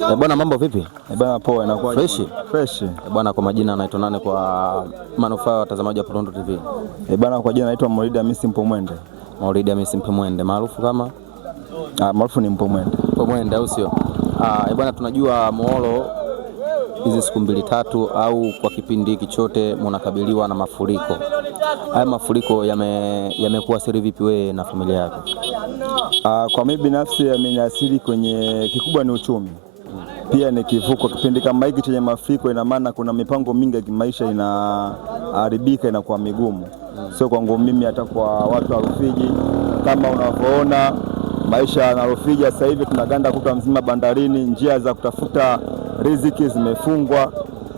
Bwana, mambo vipi? Bwana poa, inakuwa fresh. Fresh. Bwana, kwa majina anaitwa nani kwa manufaa ya watazamaji wa Pulundu TV? Bwana, kwa jina naitwa Maulidi Hamisi Mpomwende. Maulidi Hamisi Mpomwende maarufu kama maarufu ni Mpomwende. Mpomwende au sio? Bwana, tunajua Muholo hizi siku 2-3 au kwa kipindi hiki chote mnakabiliwa na mafuriko. Haya mafuriko yamekuathiri vipi wewe na familia yako? Kwa mimi binafsi yameniathiri kwenye kikubwa ni uchumi. Pia ni kivuko. Kipindi kama hiki chenye mafuriko, ina maana kuna mipango mingi ya kimaisha inaharibika, inakuwa migumu. Sio kwangu mimi, hata kwa watu wa Rufiji. Kama unavyoona maisha ya Rufiji sasa hivi, tunaganda kutwa mzima bandarini, njia za kutafuta riziki zimefungwa.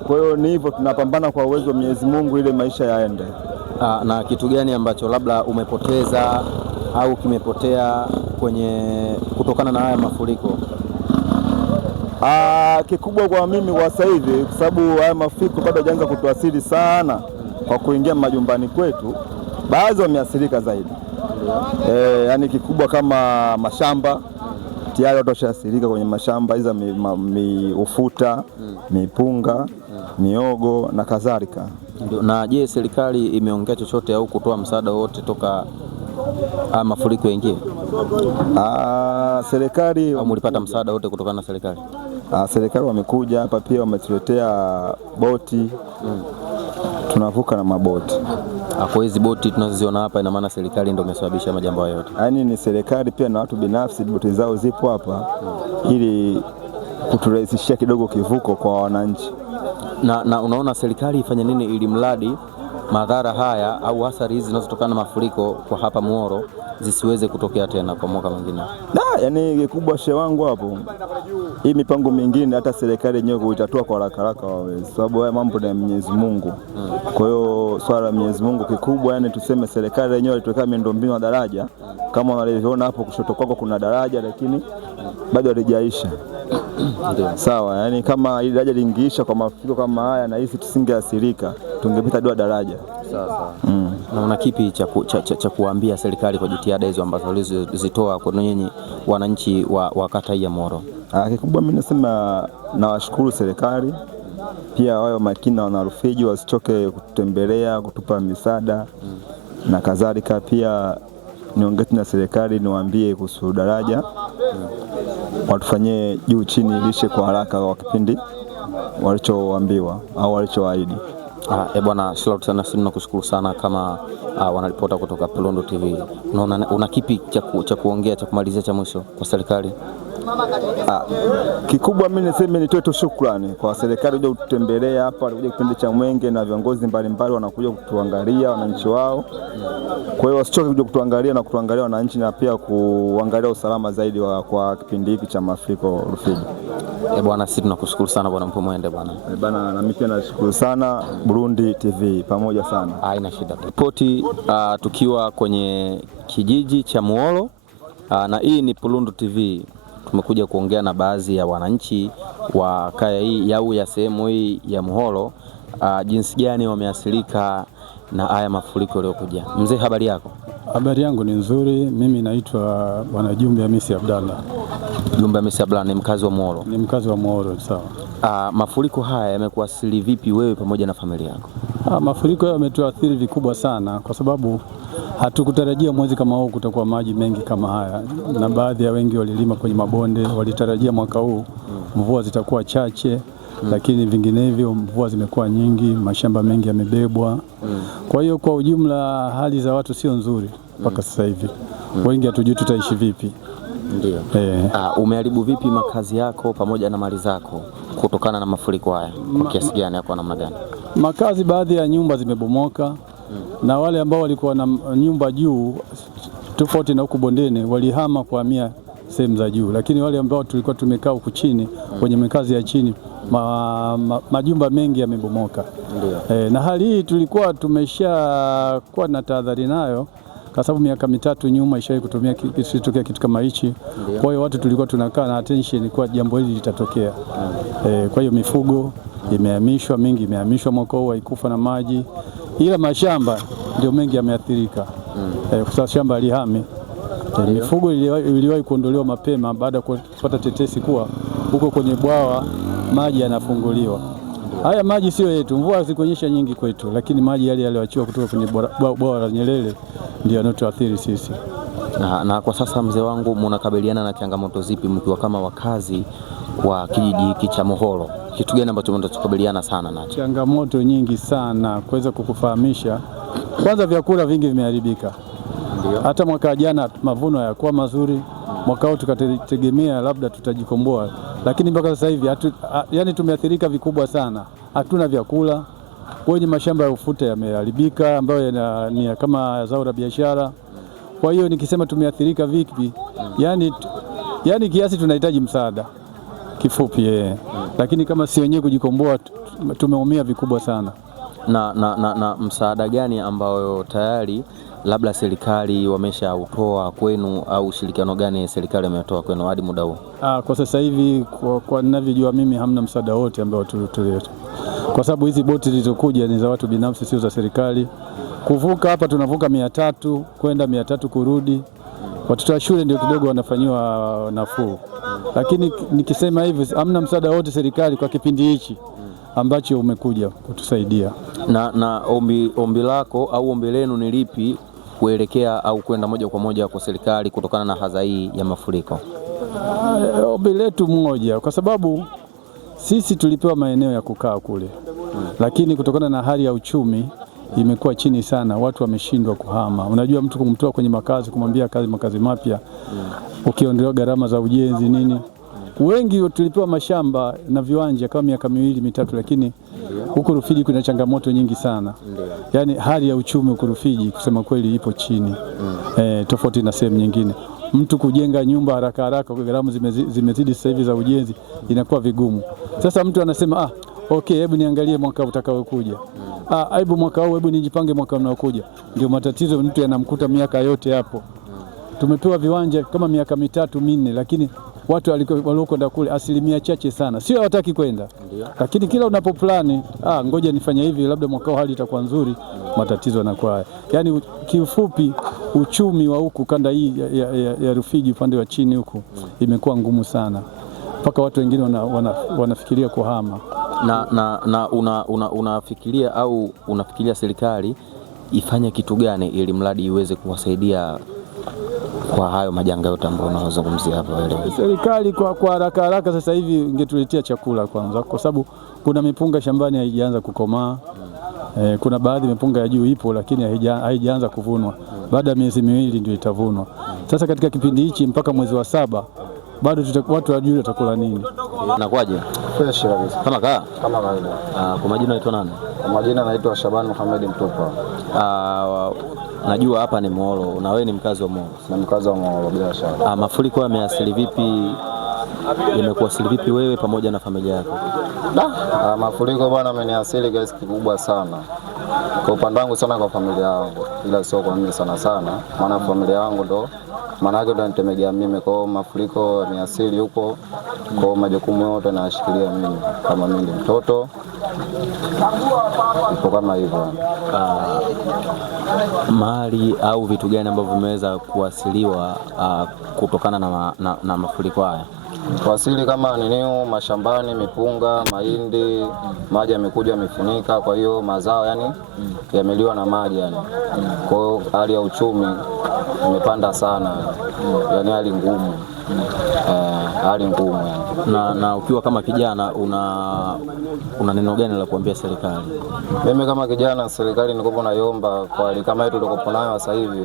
Kwa hiyo ni hivyo, tunapambana kwa uwezo wa Mwenyezi Mungu ili maisha yaende. Na kitu gani ambacho labda umepoteza au kimepotea kutokana na haya mafuriko? Kikubwa kwa mimi kwa sasa hivi, kwa sababu haya mafuriko bado hajaanza kutuathiri sana kwa kuingia majumbani kwetu, baadhi wameathirika zaidi. Yani kikubwa kama mashamba tayari watu washaathirika kwenye mashamba hizo, ufuta, mipunga, miogo na kadhalika. Na je, serikali imeongea chochote au kutoa msaada wote toka mafuriko yaingie? Serikali au mlipata msaada wote kutokana na serikali? Serikali wamekuja hapa, pia wametuletea boti. Tunavuka na maboti. Kwa hizi boti tunazoziona hapa, ina maana serikali ndio imesababisha majambo hayo yote? Yaani ni serikali pia na watu binafsi, boti zao zipo hapa ili kuturahisishia kidogo kivuko kwa wananchi. Na unaona serikali ifanye nini ili mradi madhara haya au athari hizi zinazotokana na mafuriko kwa hapa Muholo zisiweze kutokea tena kwa mwaka mwingine? Yaani kikubwa shehe wangu hapo, hii mipango mingine hata serikali yenyewe kuitatua kwa haraka wawezi, sababu haya mambo ni ya Mwenyezi Mungu. Kwa hiyo swala la Mwenyezi Mungu kikubwa, yani tuseme serikali yenyewe ilitokea miundombinu ya daraja, kama unaliona hapo kushoto kwako kuna daraja lakini bado halijaisha. Sawa, yani kama ile daraja lingeisha kwa mafuriko kama haya, na hisi tusingeathirika, tungepita daraja. Sawa. Na una kipi cha kuambia serikali kwa jitihada hizo ambazo walizozitoa kwa nyinyi wananchi wa kata hii ya Muholo? Kikubwa mimi nasema nawashukuru serikali, pia wao makini na Wanarufiji wasichoke kututembelea, kutupa misaada na kadhalika. Pia niongee na serikali niwaambie kuhusu daraja, watufanyie juu chini lishe kwa haraka kwa kipindi walichoambiwa au walichoahidi. Bwana, sisi tunakushukuru sana kama wanaripota kutoka Pulundu TV. Una kipi cha kuongea cha kumalizia cha mwisho kwa serikali? Kikubwa mimi niseme nitoe tu shukrani kwa serikali kuja kututembelea hapa, walikuja kipindi cha Mwenge na viongozi mbalimbali wanakuja kutuangalia wananchi wao. Kwa hiyo wasichoke kuja kutuangalia na kutuangalia wananchi, na pia kuangalia usalama zaidi kwa kipindi hiki cha mafuriko Rufiji. Bwana, sisi tunakushukuru sana bwana Mpomwende bwana. Bwana, na mimi pia nashukuru sana Burundi TV, pamoja sana. Haina shida. Ripoti tukiwa kwenye kijiji cha Muholo, na hii ni Pulundu TV. Tumekuja kuongea na baadhi ya wananchi wa kaya hii ya sehemu hii ya Muholo, jinsi gani wameathirika na haya mafuriko yaliyokuja. Mzee, habari yako? Habari yangu ni nzuri. Mimi naitwa Bwana Jumbe Hamisi Abdalla. Jumbe Hamisi Abdalla ni mkazi wa Muholo? Ni mkazi wa Muholo, sawa. Mafuriko haya yamekuathiri vipi wewe pamoja na familia yako? Mafuriko yametuathiri vikubwa sana, kwa sababu hatukutarajia mwezi kama huu kutakuwa maji mengi kama haya, na baadhi ya wengi walilima kwenye mabonde, walitarajia mwaka huu mvua zitakuwa chache, lakini vinginevyo mvua zimekuwa nyingi, mashamba mengi yamebebwa. Kwa hiyo kwa ujumla hali za watu sio nzuri mpaka sasa hivi. Wengi hatujui tutaishi vipi. Ndio. Umeharibu vipi makazi yako pamoja na mali zako kutokana na mafuriko haya? Kwa kiasi gani, kwa namna gani? Makazi, baadhi ya nyumba zimebomoka, na wale ambao walikuwa na nyumba juu tofauti na huku bondeni walihama kuhamia sehemu za juu, lakini wale ambao tulikuwa tumekaa huku chini kwenye makazi ya chini, majumba mengi yamebomoka. Na hali hii tulikuwa tumeshakuwa na tahadhari nayo, kwa sababu miaka 3 nyuma ishawahi kutokea kitu kama hichi. Kwa hiyo watu tulikuwa tunakaa na attention kwa jambo hili litatokea. Kwa hiyo mifugo imehamishwa, mingi imehamishwa mwaka huu, haikufa na maji, ila mashamba ndio mengi yameathirika. Kwa sababu shamba lihame. Mifugo iliwahi kuondolewa mapema baada ya kupata tetesi kuwa huko kwenye bwawa maji yanafunguliwa. Haya maji sio yetu, mvua zikuonyesha nyingi kwetu, lakini maji yale yaliyoachiwa kutoka kwenye bwawa la Nyerere ndio yanotuathiri sisi. Na kwa sasa mzee wangu, mnakabiliana na changamoto zipi mkiwa kama wakazi wa kijiji hiki cha Moholo? Kitu gani ambacho mnakabiliana sana nacho? Changamoto nyingi sana, kuweza kukufahamisha. Kwanza vyakula vingi vimeharibika. Ndio. Hata mwaka jana mavuno hayakuwa mazuri, mwaka huu tukategemea labda tutajikomboa, lakini mpaka sasa hivi yani tumeathirika vikubwa sana. Hatuna vyakula, kwenye mashamba ya ufuta yameharibika ambayo ni kama zao la biashara. Kwa hiyo nikisema tumeathirika vipi, yani kiasi tunahitaji msaada kifupi lakini kama si wenyewe kujikomboa tumeumia vikubwa sana. Na msaada gani ambayo tayari labda serikali wameshautoa kwenu, au ushirikiano gani serikali wametoa kwenu hadi muda huu? Kwa sasa hivi kwa ninavyojua mimi hamna msaada wote ambao tulileta, kwa sababu hizi boti zilizokuja ni za watu binafsi, sio za serikali. Kuvuka hapa tunavuka 300 kwenda 300 kurudi. Watoto wa shule ndio kidogo wanafanyiwa nafuu, lakini nikisema hivi hamna msaada wote serikali kwa kipindi hichi ambacho umekuja kutusaidia. Na ombi lako au ombi lenu ni lipi kuelekea au kwenda moja kwa moja kwa serikali kutokana na hadha hii ya mafuriko? Ombi letu moja, kwa sababu sisi tulipewa maeneo ya kukaa kule, lakini kutokana na hali ya uchumi imekuwa chini sana, watu wameshindwa kuhama. Unajua, mtu kumtoa kwenye makazi kumwambia makazi mapya, ukiondoa gharama za ujenzi nini. Wengi tulipewa mashamba na viwanja kama miaka 2-3, lakini huko Rufiji kuna changamoto nyingi sana. Yani hali ya uchumi huko Rufiji kusema kweli ipo chini, tofauti na sehemu nyingine. Mtu kujenga nyumba haraka kwa gharama zimezidi sasa hivi za ujenzi, inakuwa vigumu. Sasa mtu anasema okay, hebu niangalie mwaka utakaokuja. Hebu mwaka huu, hebu nijipange mwaka unaokuja. Ndio matatizo mtu yanamkuta miaka yote hapo. Tumepewa viwanja kama miaka 3-4, lakini watu waliokwenda kule asilimia chache sana, sio hawataki kwenda, lakini kila unapoplani ngoja nifanye hivi, labda mwaka huu hali itakuwa nzuri, matatizo yanakuwa haya. Yani kiufupi uchumi wa huku kanda hii ya Rufiji upande wa chini huku imekuwa ngumu sana, mpaka watu wengine wanafikiria kuhama. Unafikiria au unafikiria serikali ifanye kitu gani ili mradi iweze kuwasaidia kwa hayo majanga yote ambayo unazungumzia hapa leo? Serikali kwa haraka sasa hivi ingetuletea chakula kwanza, kwa sababu kuna mipunga shambani haijaanza kukomaa. Kuna baadhi mipunga ya juu ipo, lakini haijaanza kuvunwa. Baada ya miezi 2 ndio itavunwa. Sasa katika kipindi hichi mpaka mwezi wa 7 bado watu wajui watakula nini. Nakwaje? Fresh kabisa. Kama kawaida. Kwa majina unaitwa nani? Kwa majina naitwa Shaban Mohamed Mtupa. Najua hapa ni Moholo na wewe ni mkazi wa Moholo. Ni mkazi wa Moholo bila shaka. Mafuriko yameathiri vipi? Imekuathiri vipi wewe pamoja na familia yako? Mafuriko bwana ameniathiri kiasi kikubwa sana. Kwa upande wangu sana, kwa familia yangu, ila sio kwa mimi sana, maana familia yangu ndo maana yake ndo nitemegea mimi. Kwa mafuriko yameathiri huko, kwa majukumu yote nashikilia mimi kama mimi mtoto, ipo kama hivyo. Mali au vitu gani ambavyo vimeweza kuathiriwa kutokana na mafuriko haya? Kuasili kama ninio mashambani, mipunga, mahindi, maji yamekuja yamefunika, kwa hiyo mazao yani yameliwa na maji yani. Kwa hiyo hali ya uchumi imepanda sana, yani hali ngumu. Hali ngumu yani. Na ukiwa kama kijana una neno gani la kuambia serikali? Mimi kama kijana, serikali niko naiomba kwa hali kama yetu tuko nayo sasa hivi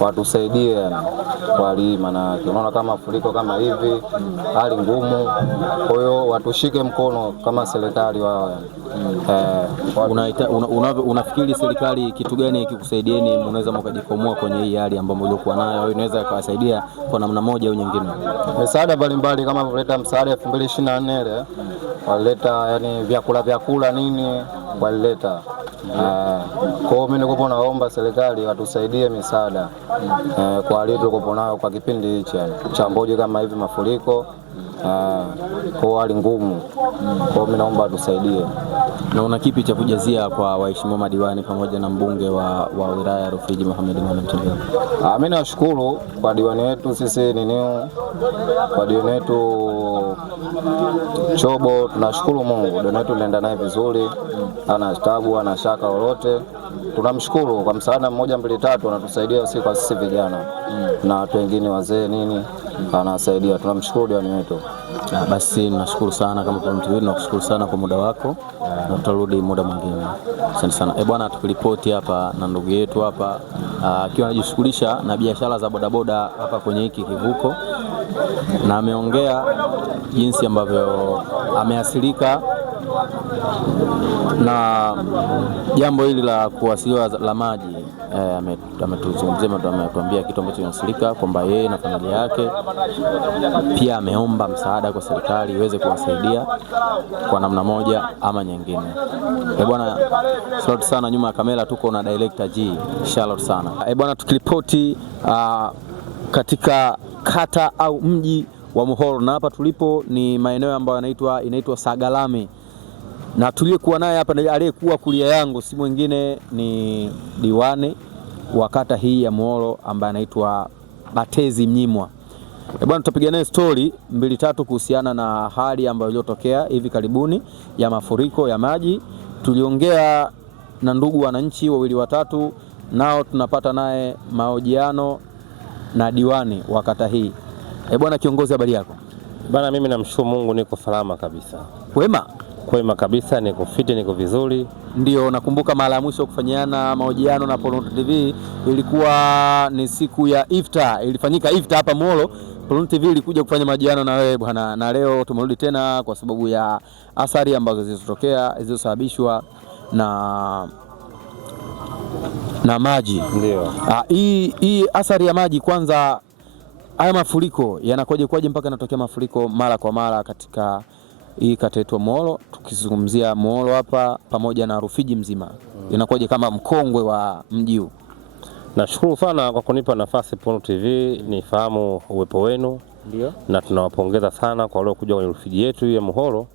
watusaidie yani, kwa hali maana tunaona kama mafuriko kama hivi, hali ngumu. Kwa hiyo watushike mkono kama serikali wao yani. Unafikiri serikali kitu gani kikusaidieni mnaweza mkajikomoa kwenye hii hali ambayo mliokuwa nayo, au inaweza kuwasaidia kwa namna moja au nyingine? Misaada mbalimbali kama kuleta msaada 2024 ile walileta yani vyakula nini walileta. Kwa hiyo mimi niko naomba serikali watusaidie misaada kwa hali tuliyokuwa nayo kwa kipindi hichi yani, chamboje kama hivi mafuriko kwa hali ngumu. Kwa mimi naomba tusaidie. Na una kipi cha kujazia kwa waheshimiwa madiwani pamoja na mbunge wa wilaya ya Rufiji Mohamed Mwalimu Mtembele? Mimi nashukuru kwa diwani wetu sisi kwa diwani wetu Chobo, tunashukuru Mungu. Diwani wetu tunaenda naye vizuri, ana tabu, ana shaka lolote. Tunamshukuru kwa msaada mmoja mbili tatu, anatusaidia usiku kwa sisi vijana na watu wengine wazee anasaidia. Tunamshukuru diwani wetu. Basi nashukuru sana kama Plundo TV, nakushukuru sana kwa muda wako na tutarudi muda mwingine. Asante sana. Bwana, tukiripoti hapa na ndugu yetu hapa akiwa anajishughulisha na biashara za bodaboda hapa kwenye hiki kivuko, na ameongea jinsi ambavyo ameathirika na jambo hili la kuwasiliwa la maji. Ametuzungumzia, ametuambia kitu ambacho kinasilika kwamba yeye na familia yake pia ameomba msaada kwa serikali iweze kuwasaidia kwa namna moja ama nyingine. Bwana, shout sana. Nyuma ya kamera tuko na director G, shout sana. Bwana, tukiripoti katika kata au mji wa Muhoro, na hapa tulipo ni maeneo ambayo inaitwa Sagalame, na tuliyekuwa naye hapa aliyekuwa kulia yangu si mwingine ni diwani wa kata hii ya Muhoro ambaye anaitwa Batezi Mnyimwa. Bwana, tutapiga naye story mbili tatu kuhusiana na hali ambayo iliyotokea hivi karibuni ya mafuriko ya maji. Tuliongea na ndugu wananchi wawili watatu, nao tunapata naye mahojiano na diwani wa kata hii. Bwana kiongozi, habari yako? Bana, mimi namshukuru Mungu niko salama kabisa. Kwema kabisa, niko fiti, niko vizuri. Ndio, nakumbuka mara ya mwisho kufanyana mahojiano na Plundo TV ilikuwa ni siku ya Iftar, ilifanyika Iftar hapa Muhoro. Plundo TV ilikuja kufanya mahojiano na wewe bwana, na leo tumerudi tena kwa sababu ya athari ambazo zilizotokea zilizosababishwa na maji. Ndio. Hii athari ya maji, kwanza haya mafuriko yanakoje mpaka yanatokea mafuriko mara kwa mara katika hii kata yetu Muhoro, tukizungumzia Muhoro hapa pamoja na Rufiji mzima, inakuwaje kama mkongwe wa mji huu? Nashukuru sana kwa kunipa nafasi Plundo TV nifahamu uwepo wenu. Ndio. Na tunawapongeza sana kwa leo kuja kwenye Rufiji yetu ya Muhoro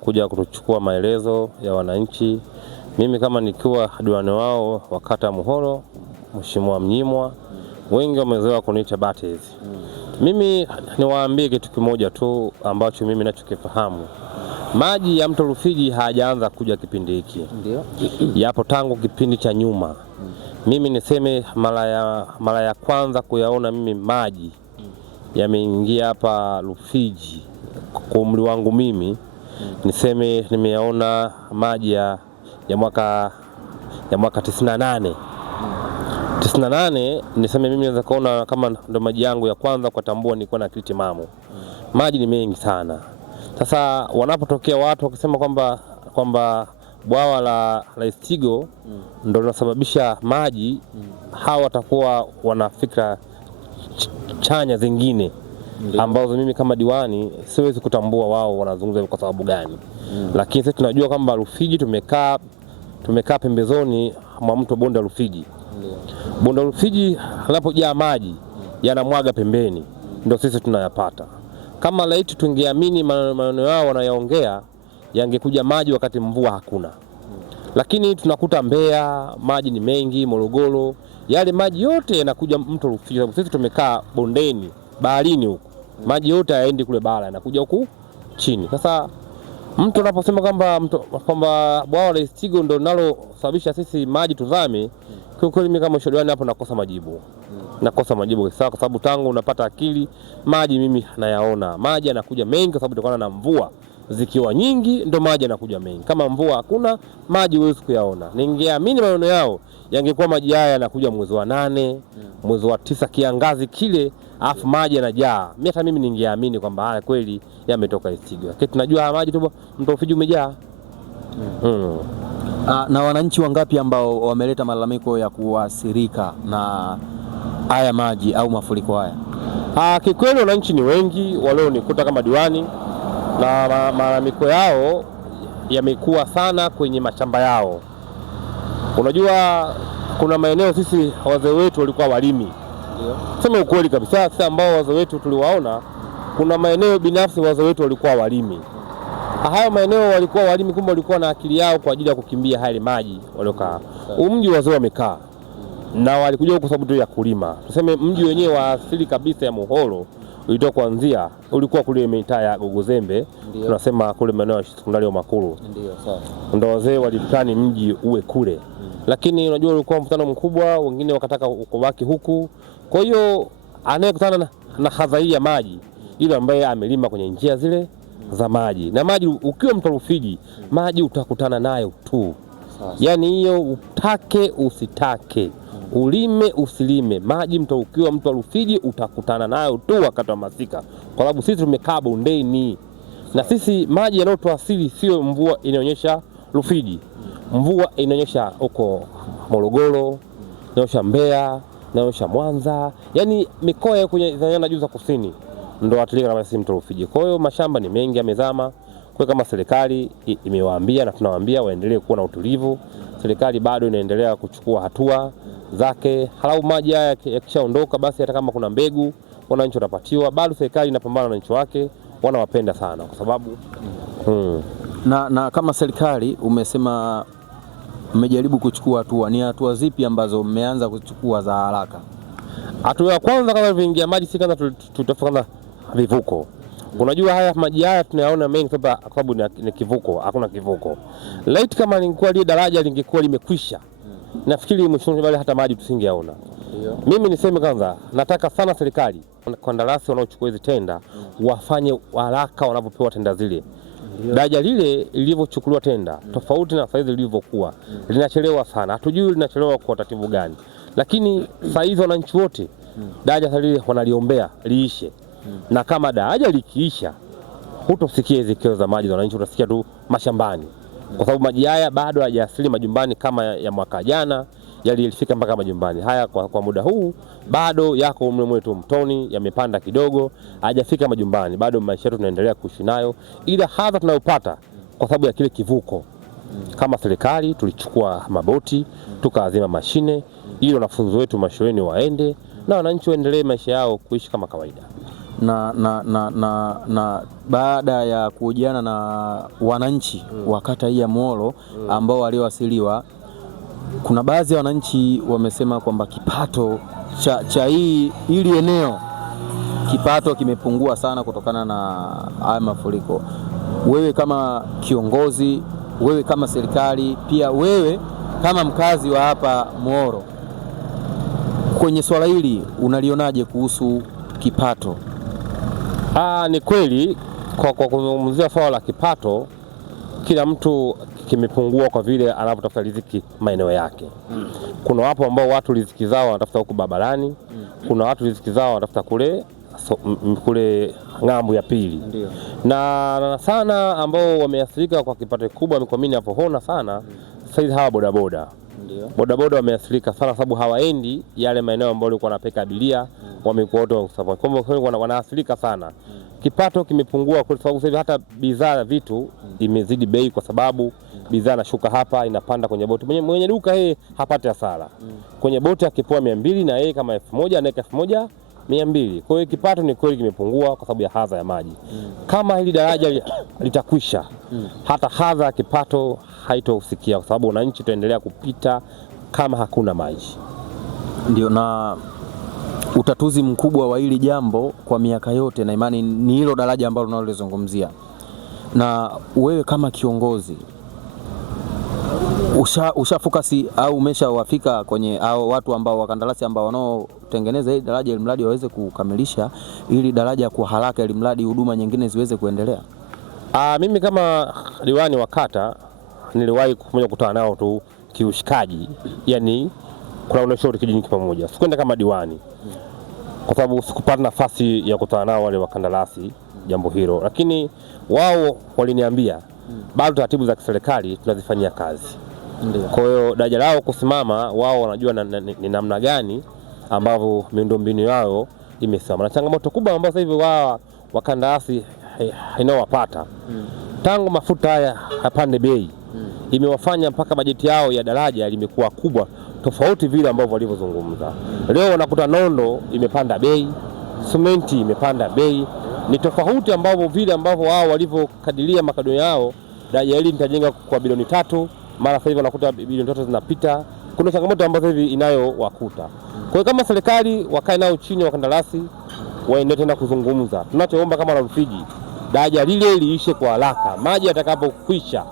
kuja kutuchukua maelezo ya wananchi. Mimi kama nikiwa diwani wao wa kata Muhoro, Mheshimiwa Mnyimwa, wengi wamezoea kuniita Batezi. Mimi niwaambie kitu kimoja tu ambacho mimi nachokifahamu. Maji ya mto Rufiji hajaanza kuja kipindi hiki. Ndio. Yapo tangu kipindi cha nyuma. Mimi niseme mara ya kwanza kuyaona mimi maji yameingia hapa Rufiji kwa umri wangu mimi, niseme nimeyaona maji ya mwaka 98. Niseme mimi naweza kuona kama ndo maji yangu ya kwanza kwa tambua nilikuwa na akili timamu. Maji ni mengi sana. Sasa wanapotokea watu wakisema kwamba bwawa la Istigo ndo linasababisha maji, hawa watakuwa wana fikra chanya zingine ambazo mimi kama diwani siwezi kutambua wao wanazungumza kwa sababu gani. Lakini sisi tunajua kwamba Rufiji tumekaa pembezoni mwa mto bonde Rufiji. Bonde Rufiji linapojaa maji yanamwaga pembeni, ndio sisi tunayapata. Kama laiti tungeamini maneno yao wanayaongea, yangekuja maji wakati mvua hakuna. Lakini tunakuta Mbeya maji ni mengi, Morogoro, yale maji yote yanakuja mto Rufiji. Sisi tumekaa bondeni, baharini huko. Maji yote hayaendi kule bara, yanakuja huku chini. Sasa mtu anaposema kwamba bwawa la Istigo ndio linalosababisha sisi maji tuzame, kwa kweli mimi kama mshauri hapo nakosa majibu. Nakosa majibu sawa, kwa sababu tangu unapata akili maji mimi nayaona. Maji yanakuja mengi kwa sababu kutokana na mvua. Zikiwa nyingi ndio maji yanakuja mengi. Kama mvua hakuna, maji huwezi kuyaona. Ningeamini maneno yao yangekuwa maji haya yanakuja mwezi wa 8, mwezi wa 9 kiangazi kile, afu maji yanajaa. Hata mimi ningeamini kwamba haya kweli yametoka Istigo. Lakini tunajua maji tu mto Rufiji umejaa. Na wananchi wangapi ambao wameleta malalamiko ya kuathirika na haya maji au mafuriko haya? Kikweli wananchi ni wengi walionikuta kama diwani, na malalamiko yao yamekuwa sana kwenye mashamba yao. Unajua kuna maeneo sisi wazee wetu walikuwa walimi. Ndio. Sema ukweli kabisa, sisi ambao wazee wetu tuliwaona kuna maeneo binafsi wazee wetu walikuwa walimi. Hayo maeneo walikuwa walimi, kumbe walikuwa na akili yao kwa ajili ya kukimbia hali maji waliokaa. Mji wazee wamekaa na walikuja huko sababu tu ya kulima. Tuseme mji wenyewe wa asili kabisa ya Muholo ulitoka kuanzia ulikuwa kule mitaa ya Gogozembe, tunasema kule maeneo ya sekondari ya Makulu. Ndio wazee waliplani mji uwe kule. Lakini unajua ulikuwa mkutano mkubwa, wengine wakataka kubaki huku. Kwa hiyo anayekutana na hadhari ya maji ile ambaye amelima kwenye njia zile za maji. Na maji ukiwa mto Rufiji, maji utakutana nayo tu. Yaani hiyo utake usitake, ulime usilime, maji ukiwa mto Rufiji utakutana nayo tu wakati wa masika. Kwa sababu sisi tumekaa bondeni. Na sisi maji yanayotuasili sio mvua inaonyesha Rufiji. Mvua inaonyesha huko Morogoro, inaonyesha Mbeya, inaonyesha Mwanza. Yaani mikoa ya kwenye nyanda juu za kusini ndio watilika kama sisi mto Rufiji. Kwa hiyo mashamba ni mengi yamezama. Kwa kama serikali imewaambia na tunawaambia waendelee kuwa na utulivu. Serikali bado inaendelea kuchukua hatua zake. Halau maji haya yakishaondoka basi hata kama kuna mbegu wananchi watapatiwa, bado serikali inapambana na wananchi wake, wanawapenda sana kwa sababu Na kama serikali umesema mmejaribu kuchukua hatua, ni hatua zipi ambazo mmeanza kuchukua za haraka? Hatua ya kwanza kama vingia maji si kwanza tutafuta vivuko. Unajua haya maji haya tunayaona mengi kwa sababu ni kivuko, hakuna kivuko. Light kama lingekuwa ile daraja lingekuwa limekwisha, nafikiri mwisho bali hata maji tusingeaona. Mimi niseme kwanza, nataka sana serikali kandarasi wanaochukua hizo tenda wafanye haraka wanapopewa tenda zile. Daraja lile lilivyochukuliwa tenda tofauti na saizi lilivyokuwa, linachelewa sana. Hatujui linachelewa kwa tatibu gani. Lakini saizi wananchi wote daraja lile wanaliombea liishe. Na kama daraja likiisha, hutosikia hizo kero za maji za wananchi, utasikia tu mashambani. Kwa sababu maji haya bado hayajasili majumbani kama ya mwaka jana yalifika mpaka majumbani. Haya kwa muda huu bado yako mwetu mtoni, yamepanda kidogo, hajafika majumbani. Bado maisha yetu tunaendelea kuishi nayo, ila hadha tunayopata kwa sababu ya kile kivuko. Kama serikali tulichukua maboti, tukaazima mashine ili wanafunzi wetu mashuleni waende na wananchi waendelee maisha yao kuishi kama kawaida. Na baada ya kuhojiana na wananchi wa kata hii ya Muholo ambao waliowasiliwa, kuna baadhi ya wananchi wamesema kwamba kipato cha hili eneo kipato kimepungua sana kutokana na haya mafuriko. Wewe kama kiongozi, wewe kama serikali, pia wewe kama mkazi wa hapa Muholo, kwenye swala hili unalionaje kuhusu kipato? Ni kweli kwa kuzungumzia swala la kipato, kila mtu kimepungua kwa vile anapotafuta riziki maeneo yake. Kuna wapo ambao watu riziki zao wanatafuta huko barabarani, kuna watu riziki zao wanatafuta kule ng'ambo ya pili. Na sana ambao wameathirika kwa kipato kikubwa mikoani hapo hona sana, sasa hawa bodaboda. Bodaboda wameathirika sana sababu hawaendi yale maeneo ambayo walikuwa wanapeka abiria, wamekuwa wote wanaathirika sana. Kipato kimepungua kwa sababu sasa hata bidhaa vitu imezidi bei kwa sababu bidhaa nashuka hapa inapanda kwenye boti. Mwenye duka yeye hapati hasara. Kwenye boti akipoa 200 na yeye kama 1000 anaweka 1200. Kwa hiyo kipato ni kweli kimepungua kwa sababu ya hadha ya maji. Kama hili daraja litakwisha, hata hadha ya kipato haitosikia kwa sababu wananchi tuendelea kupita kama hakuna maji. Ndio, na utatuzi mkubwa wa hili jambo kwa miaka yote na imani ni hilo daraja ambalo tunalozungumzia. Na wewe kama kiongozi ushafukasi au umeshawafika kwenye au watu ambao wakandarasi ambao wanaotengeneza hili daraja ili mradi waweze kukamilisha ili daraja kwa haraka ili mradi huduma nyingine ziweze kuendelea? Mimi kama diwani wa kata niliwahi kukutana nao tu kiushikaji, yani kuna unaoshauri kijiji pamoja. Sikwenda kama diwani kwa sababu sikupata nafasi ya kukutana nao wale wakandarasi jambo hilo, lakini wao waliniambia bado taratibu za kiserikali tunazifanyia kazi. Kwa hiyo daraja lao kusimama, wao wanajua ni namna gani ambavyo miundombinu yao imesimama. Na changamoto kubwa ambayo sasa hivi wao wakandarasi inaowapata tangu mafuta haya yapande bei imewafanya mpaka bajeti yao ya daraja limekuwa kubwa tofauti vile ambavyo walivyozungumza. Leo wanakuta nondo imepanda bei, simenti imepanda bei, Ni tofauti ambavyo vile ambavyo wao walivyokadiria makadirio yao, daraja hili litajenga kwa bilioni 3, mara sasa hivi wanakuta bilioni 3 zinapita. Kuna changamoto ambazo hivi inayowakuta. Kwa hiyo kama serikali wakae nao chini, wakandarasi waendelee tena kuzungumza. Tunachoomba kama Rufiji, daraja lile liishe kwa haraka. Maji yatakapokwisha,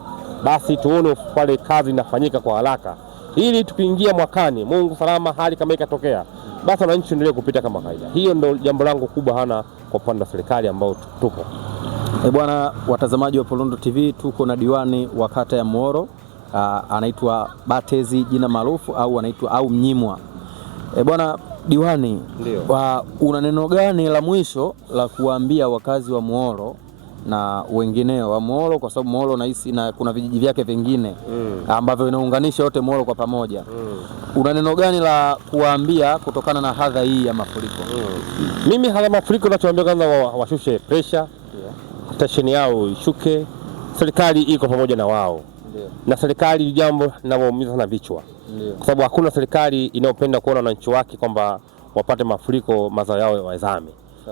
basi tuone pale kazi inafanyika kwa haraka, ili tukiingia mwakani, Mungu salama, hali kama ikatokea, basi wananchi endelee kupita kama kawaida. Hiyo ndio jambo langu kubwa hana kwa upande wa serikali ambao tupo. Bwana, watazamaji wa Polundu TV, tuko na diwani wa kata ya Muhoro, anaitwa Batezi jina maarufu au Mnyimwa. Bwana diwani, una neno gani la mwisho la kuambia wakazi wa Muhoro na wengineo wa Muhoro, kwa sababu Muhoro nahisi na kuna vijiji vyake vingine ambavyo inaunganisha yote Muhoro kwa pamoja. Una neno gani la kuambia kutokana na hadha hii ya mafuriko? Mimi hadha mafuriko nachoambia kwanza washushe pressure, tasheni yao ishuke. Serikali iko pamoja na wao. Na serikali jambo linaloumiza sana vichwa. Kwa sababu hakuna serikali inayopenda kuona wananchi wake kwamba wapate mafuriko, mazao yao wazame.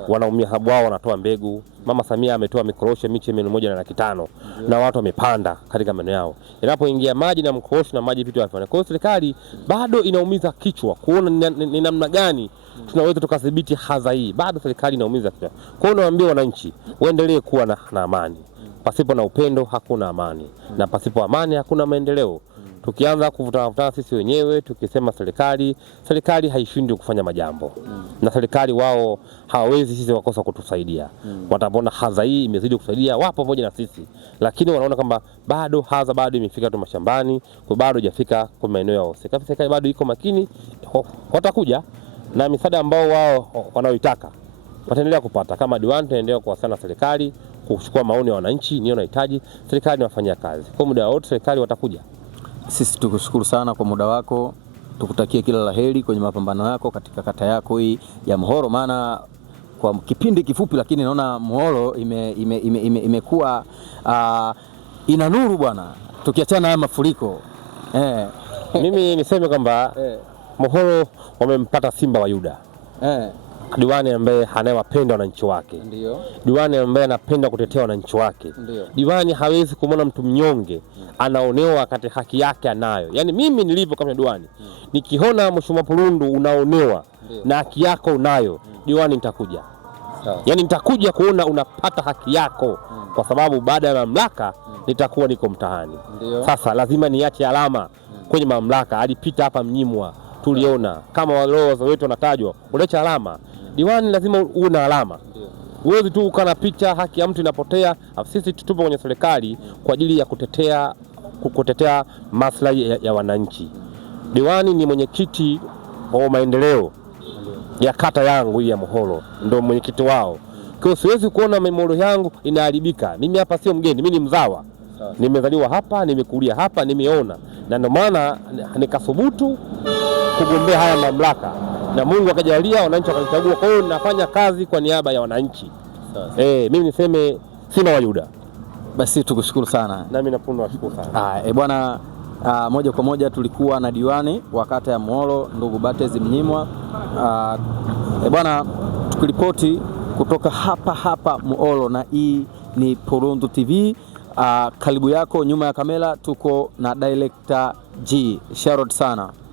Wanaumia, sababu wao wanatoa mbegu. Mama Samia ametoa mikorosho miche 1,500,000 na watu wamepanda katika maeneo yao. Inapoingia maji na mkorosho na maji vitu havifanya. Kwa hiyo serikali bado inaumiza kichwa kuona ni namna gani tunaweza tukadhibiti hadha hii. Bado serikali inaumiza kichwa. Kwa hiyo nawaambia wananchi waendelee kuwa na amani. Pasipo na upendo hakuna amani, na pasipo amani hakuna maendeleo. Tukianza kuvutana sisi wenyewe, tukisema serikali haishindi kufanya majambo. Na serikali wao hawawezi sisi wakosa kutusaidia. Wataona hadha hii imezidi kusaidia, wapo pamoja na sisi. Lakini wanaona kwamba bado hadha bado imefika tu mashambani, kwa bado hajafika kwa maeneo yao. Serikali bado iko makini, watakuja na misaada ambao wao wanaoitaka. Wataendelea kupata. Kama diwani tunaendelea kuwasiliana na serikali, kuchukua maoni ya wananchi, niyo nahitaji, serikali inafanyia kazi. Kwa muda wote serikali watakuja. Sisi tukushukuru sana kwa muda wako, tukutakie kila laheri kwenye mapambano yako katika kata yako hii ya Muhoro, maana kwa kipindi kifupi lakini naona Muhoro imekuwa ina nuru bwana, tukiachana na mafuriko. Mimi niseme kwamba Muhoro wamempata Simba wa Yuda. Diwani ambaye anayewapenda wananchi wake. Ndio. Diwani ambaye anapenda kutetea wananchi wake. Ndio. Diwani hawezi kumwona mtu mnyonge anaonewa wakati haki yake anayo. Yaani mimi nilivyo kama diwani, nikiona Mheshimiwa Polundu unaonewa na haki yako unayo, diwani nitakuja. Yaani nitakuja kuona unapata haki yako, kwa sababu baada ya mamlaka nitakuwa niko mtaani. Sasa lazima niache alama kwenye mamlaka. Alipita hapa Mnyimwa, tuliona kama wazee wetu wanatajwa, unacha alama. Diwani lazima uwe na alama. Uwezi tu ukana picha, haki ya mtu inapotea. Sisi tupo kwenye serikali kwa ajili ya kutetea maslahi ya wananchi. Diwani ni mwenyekiti wa maendeleo ya kata yangu hii ya Muhoro, ndio mwenyekiti wao. Kwa hiyo siwezi kuona Muhoro yangu inaharibika. Mimi hapa sio mgeni, mimi ni mzawa. Nimezaliwa hapa, nimekulia hapa, nimeona. Na ndio maana nikathubutu kugombea haya mamlaka. Na Mungu akajalia wananchi wakanichagua. Kwa hiyo nafanya kazi kwa niaba ya wananchi. Mimi niseme Simba wa Yuda. Basi tukushukuru sana. Nami napenda kushukuru sana. Bwana, moja kwa moja tulikuwa na diwani wa kata ya Muhoro ndugu Batezi Mnyimwa. Bwana, tukiripoti kutoka hapa Muhoro, na hii ni Polundu TV. Karibu yako nyuma ya kamera tuko na director G. Sharod sana.